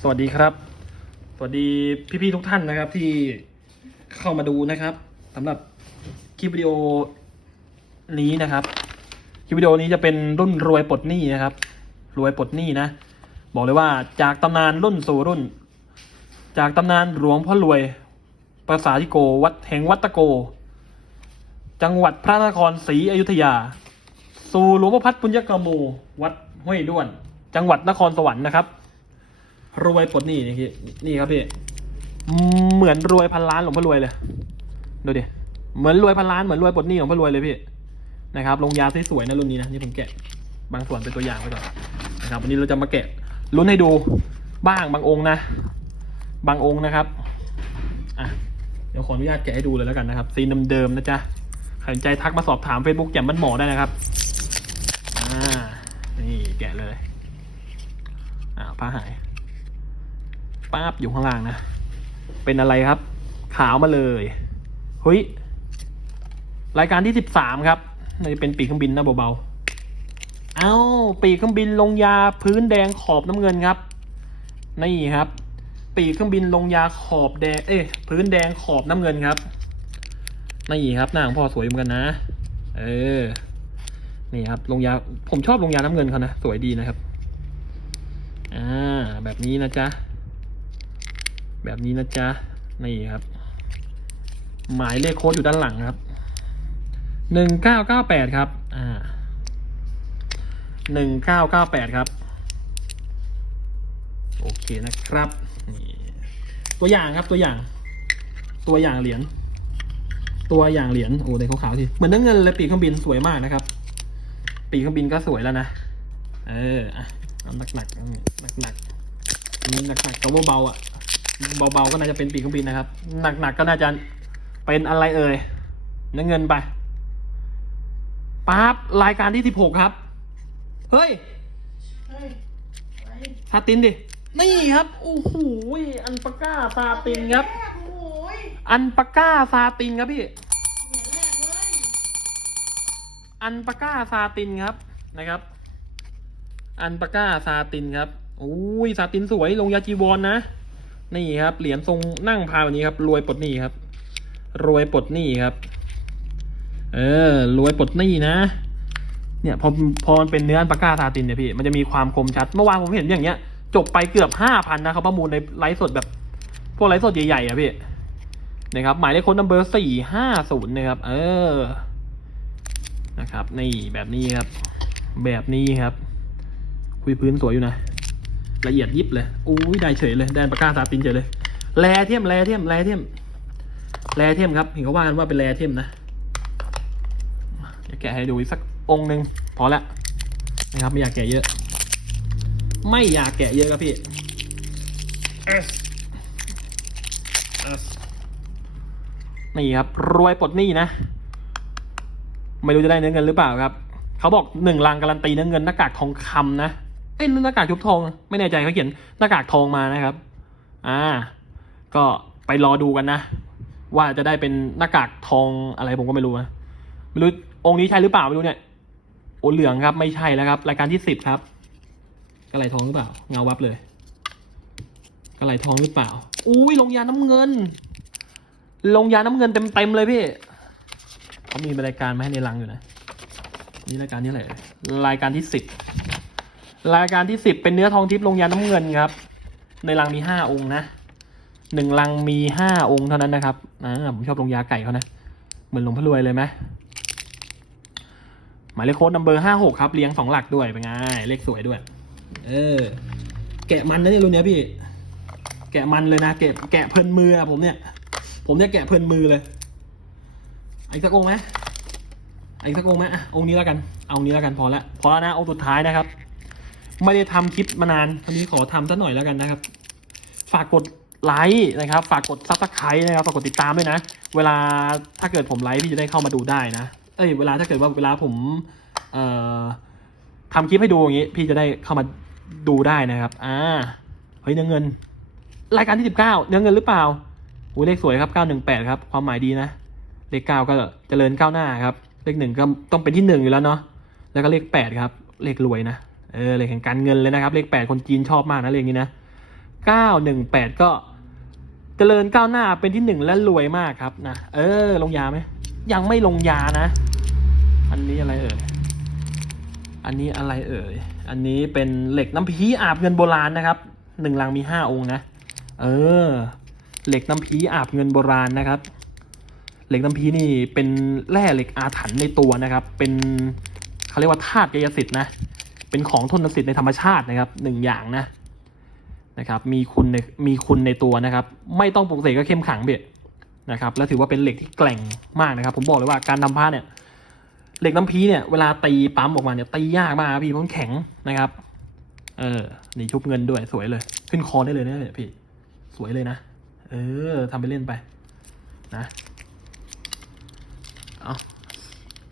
สวัสดีครับ สวัสดีพี่ๆทุกท่านนะครับ ที่เข้ามาดูนะครับสำหรับคลิปวิดีโอนี้นะครับคลิปวิดีโอนี้จะเป็นรุ่นรวยปลดหนี้นะครับ รวยปลดหนี้นะ บอกเลยว่าจากตำนานรุ่นสู่รุ่น จากตำนานหลวงพ่อรวยภาษาทิโกวัดแห่งวัดตะโก จังหวัดพระนครศรีอยุธยา สู่หลวงพ่อพัดปุญญกรโมวัดห้วยด้วน จังหวัดนครสวรรค์นะครับ รวยปลดหนี้นี่พี่นี่ครับพี่เหมือนรวยพันล้านหลวงพ่อรวยเลยดูดิเหมือนรวยพันล้านเหมือนรวยปลดหนี้หลวงพ่อรวยเลยพี่นะครับลงยาสวยๆนะรุ่นนี้นะนี่ผมแกะบางส่วนเป็นตัวอย่างไว้ก่อนนะครับวันนี้เราจะมาแกะลุ้นให้ดูบ้างบางองค์นะ บางองค์นะครับอะเดี๋ยวขออนุญาตแกะให้ดูเลยแล้วกันนะครับซีนเดิมๆนะจ๊ะใครสนใจทักมาสอบถาม Facebook แจ่มบ้านหมอได้นะครับอ่านี่แกะเลยอ่าผ้าหาย ป้าบอยู่ข้างล่างนะ เป็นอะไรครับ ขาวมาเลยเฮ้ยรายการที่สิบสามครับน่าจะเป็นปีกเครื่องบินนะเบาๆ เอ้าปีกเครื่องบินลงยาพื้นแดงขอบน้ำเงินครับ นี่ครับ ปีกเครื่องบินลงยาขอบแดง เอ้ยพื้นแดงขอบน้ำเงินครับ นี่ครับหน้าของพ่อสวยเหมือนกันนะ เออ นี่ครับ ลงยา ผมชอบลงยาน้ำเงินเขานะ สวยดีนะครับ อ่า แบบนี้นะจ๊ะ แบบนี้นะจ๊ะ นี่ครับ หมายเลขโค้ดอยู่ด้านหลังครับหนึ่งเก้าเก้าแปดครับ อ่าหนึ่งเก้าเก้าแปดครับ โอเคนะครับนี่ตัวอย่างครับตัวอย่าง ตัวอย่างเหรียญตัวอย่างเหรียญโอ้ได้ขาวๆทีเหมือนน้ำเงินเลยปีกเครื่องบินสวยมากนะครับ ปีกเครื่องบินก็สวยแล้วนะเอออะเอาหนักหนักๆหนักๆนี่หนักๆก็เบาๆอะ เบาๆก็น่าจะเป็นปีกเครื่องบินนะครับ หนักๆก็น่าจะเป็นอะไรเอ่ยน้ำเงินไปปั๊บรายการที่สิบหกครับ เฮ้ยเฮ้ยอะไรซาตินดิ นี่ครับ โอ้โห อันปาก้าซาตินครับโอ้ยอันปาก้าซาตินครับพี่เหรียญแรกเลยอันปาก้าซาตินครับนะครับ อันปาก้าซาตินครับ โอ้ยซาตินสวย ลงยาจีวรนนะ นี่ครับ เหรียญทรงนั่งพาแบบนี้ครับ รวยปลดหนี้ครับ รวยปลดหนี้ครับ เออ รวยปลดหนี้นะ เนี่ยพอพอมันเป็นเนื้ออันปาก้าซาตินเนี่ยพี่มันจะมีความคมชัด เมื่อวานผมเห็นอย่างเงี้ย จบไปเกือบห้าพันนะครับประมูลในไลฟ์สดแบบ พวกไลฟ์สดใหญ่ๆอะพี่นะครับ หมายเลขโค้ดนัมเบอร์สี่ห้าศูนย์นะครับ เออ นะครับ นี่แบบนี้ครับ แบบนี้ครับ คุยพื้นสวยอยู่นะ ละเอียดยิบเลยอุ้ยได้เฉยเลยได้ปากกาซาตินเฉยเลยแลเทียมแลเทียมแลเทียมแลเทียมครับเห็นเขาว่ากันว่าเป็นแลเทียมนะจะแกะให้ดูอีกสักองค์หนึ่งพอละนะครับไม่อยากแกะเยอะ ไม่อยากแกะเยอะครับพี่ S S นี่ครับ รวยปลดหนี้นะ ไม่รู้จะได้เนื้อเงินหรือเปล่าครับ เขาบอกหนึ่งลังการันตีเนื้อเงินหน้ากากทองคำนะ เอ้ยหน้ากากชุบทอง ไม่แน่ใจเขาเขียนหน้ากากทองมานะครับ อ่า ก็ไปรอดูกันนะ ว่าจะได้เป็นหน้ากากทองอะไรผมก็ไม่รู้นะไม่รู้องค์นี้ใช่หรือเปล่าไม่รู้เนี่ยโอ้เหลืองครับไม่ใช่แล้วครับ รายการที่สิบครับกระไหลทองหรือเปล่า เงาวับเลยกระไหลทองหรือเปล่า อุ้ยลงยาน้ำเงิน ลงยาน้ำเงินเต็มๆเลยพี่เขามีรายการมาให้ในรังอยู่นะ นี่รายการนี้อะไรรายการที่สิบ รายการที่สิบเป็นเนื้อทองทิพย์ลงยาน้ำเงินครับ ในรังมีห้าองค์นะหนึ่งรังมีห้าองค์เท่านั้นนะครับอ่าผมชอบลงยาไก่เขานะ เหมือนหลวงพ่อรวยเลยไหมหมายเลขโค้ดนัมเบอร์ห้าหกครับเรียงสองหลักด้วยเป็นไงเลขสวยด้วย เออ แกะมันนะเนี่ยรุ่นเนี้ยพี่ แกะมันเลยนะแกะแกะเพลินมืออะผมเนี่ย ผมเนี่ยแกะเพลินมือเลยอีกสักองค์ไหมอีกสักองค์ไหมอะองค์นี้แล้วกัน เอาองค์นี้แล้วกันพอละพอแล้วนะองสุดท้ายนะครับ ไม่ได้ทำคลิปมานานวันนี้ขอทำสักหน่อยแล้วกันนะครับ ฝากกดไลค์นะครับ ฝากกดซับสไครต์นะครับ ฝากกดติดตามด้วยนะ เวลาถ้าเกิดผมไลฟ์พี่จะได้เข้ามาดูได้นะ เอ้ย เวลาถ้าเกิดว่าเวลาผมเอ่อทำคลิปให้ดูอย่างนี้ พี่จะได้เข้ามาดูได้นะครับ อ่า เฮ้ยเนื้อเงิน รายการที่สิบเก้าเนื้อเงินหรือเปล่าอุ้ยเลขสวยครับเก้าหนึ่งแปดครับ ความหมายดีนะ เลขเก้าก็เจริญก้าวหน้าครับ เลขหนึ่งก็ต้องเป็นที่หนึ่งอยู่แล้วเนาะ แล้วก็เลขแปดครับ เลขรวยนะ เออเลขแห่งการเงินเลยนะครับ เลขแปดคนจีนชอบมากนะเลขนี้นะเก้าหนึ่งแปดก็เจริญก้าวหน้าเป็นที่หนึ่งและรวยมากครับนะเออ ลงยาไหมยังไม่ลงยานะ อันนี้อะไรเอ่ยอันนี้อะไรเอ่ยอันนี้เป็นเหล็กน้ำพีอาบเงินโบราณนะครับหนึ่งลังมีห้าองค์นะเออ เหล็กน้ำพีอาบเงินโบราณนะครับ เหล็กน้ำพีนี่เป็นแร่เหล็กอาถรรพ์ในตัวนะครับ เป็นเขาเรียกว่าธาตุกายสิทธิ์นะ เป็นของทนสิทธิ์ในธรรมชาตินะครับหนึ่งอย่างนะนะครับมีคุณในมีคุณในตัวนะครับ ไม่ต้องปลุกเสกก็เข้มขังเบ็ดนะครับแล้วถือว่าเป็นเหล็กที่แกร่งมากนะครับ ผมบอกเลยว่าการทำผ้าเนี่ย เหล็กน้ำพีเนี่ยเวลาตีปั๊มออกมาเนี่ยตียากมากพี่เพราะมันแข็งนะครับเออนี่ชุบเงินด้วยสวยเลย ขึ้นคอได้เลยเนี่ยพี่สวยเลยนะเออทำไปเล่นไปนะเอา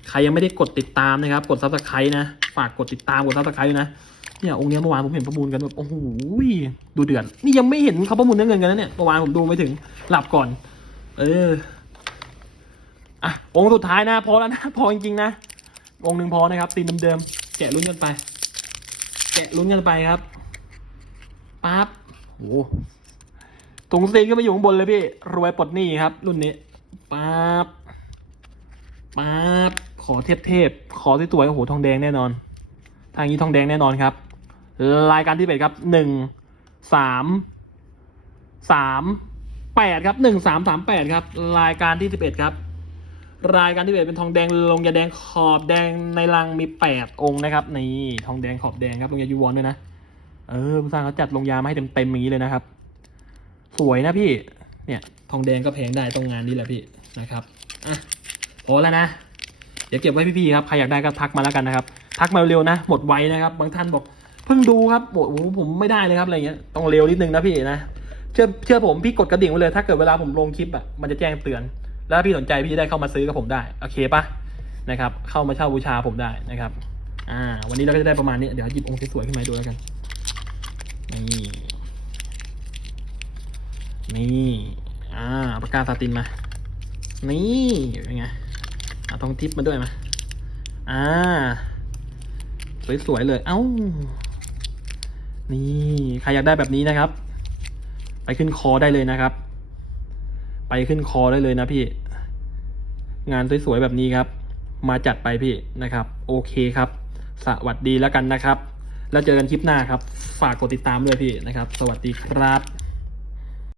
ใครยังไม่ได้กดติดตามนะครับ กดซับสไครต์นะ ฝากกดติดตามกดซับสไครต์ด้วยนะเนี่ยองค์เนี้ยเมื่อวานผมเห็นประมูลกันแบบโอ้โหดูเดือดนี่ยังไม่เห็นเขาประมูลเรื่องเงินกันนะเนี่ยเมื่อวานผมดูไม่ถึงหลับก่อน เอออะองค์สุดท้ายนะ พอแล้วนะพอจริงๆนะองค์หนึ่งพอนะครับตีนเดิมๆแกะลุ้นกันไปแกะลุ้นกันไปครับปั๊บโอ้ถุงซีก็ไปอยู่ข้างบนเลยพี่รวยปลดหนี้ครับ รุ่นนี้ปั๊บปั๊บขอเทพเทพขอสวยๆโอ้โหทองแดงแน่นอน ทางนี้ทองแดงแน่นอนครับ รายการที่เป็นครับหนึ่งสามสามแปดครับหนึ่งสามสามแปดครับ รายการที่สิบเอ็ดครับ รายการที่เป็นเป็นทองแดงลงยาแดงขอบแดงในรังมีแปดองค์นะครับนี่ทองแดงขอบแดงครับลงยายูวอนด้วยนะเออผู้สร้างเขาจัดลงยามาให้เต็มเต็มๆอย่างนี้เลยนะครับ สวยนะพี่ เนี่ย ทองแดงก็แพงได้ตรงงานนี้แหละพี่นะครับอะพอแล้วนะ เดี๋ยวเก็บไว้พี่ๆครับใครอยากได้ก็ทักมาแล้วกันนะครับ ทักมาเร็วๆนะ หมดไวนะครับ บางท่านบอกเพิ่งดูครับโอ้โหผมไม่ได้เลยครับอะไรเงี้ยต้องเร็วนิดนึงนะพี่นะเชื่อเชื่อผมพี่กดกระดิ่งไว้เลย ถ้าเกิดเวลาผมลงคลิปอะมันจะแจ้งเตือน แล้วพี่สนใจพี่จะได้เข้ามาซื้อกับผมได้โอเคปะนะครับ เข้ามาเช่าบูชาผมได้นะครับ อ่า วันนี้เราก็จะได้ประมาณนี้เดี๋ยวหยิบองค์สวยๆขึ้นมาดูแล้วกันนี่นี่อ่าปากกาซาตินมา นี่เป็นไงอ่าทองทิปมาด้วยมาอ่า สวยๆเลยเอ้านี่ใครอยากได้แบบนี้นะครับ ไปขึ้นคอได้เลยนะครับ ไปขึ้นคอได้เลยนะพี่ งานสวยๆแบบนี้ครับ มาจัดไปพี่นะครับ โอเคครับ สวัสดีแล้วกันนะครับ แล้วเจอกันคลิปหน้าครับ ฝากกดติดตามด้วยพี่นะครับ สวัสดีครับ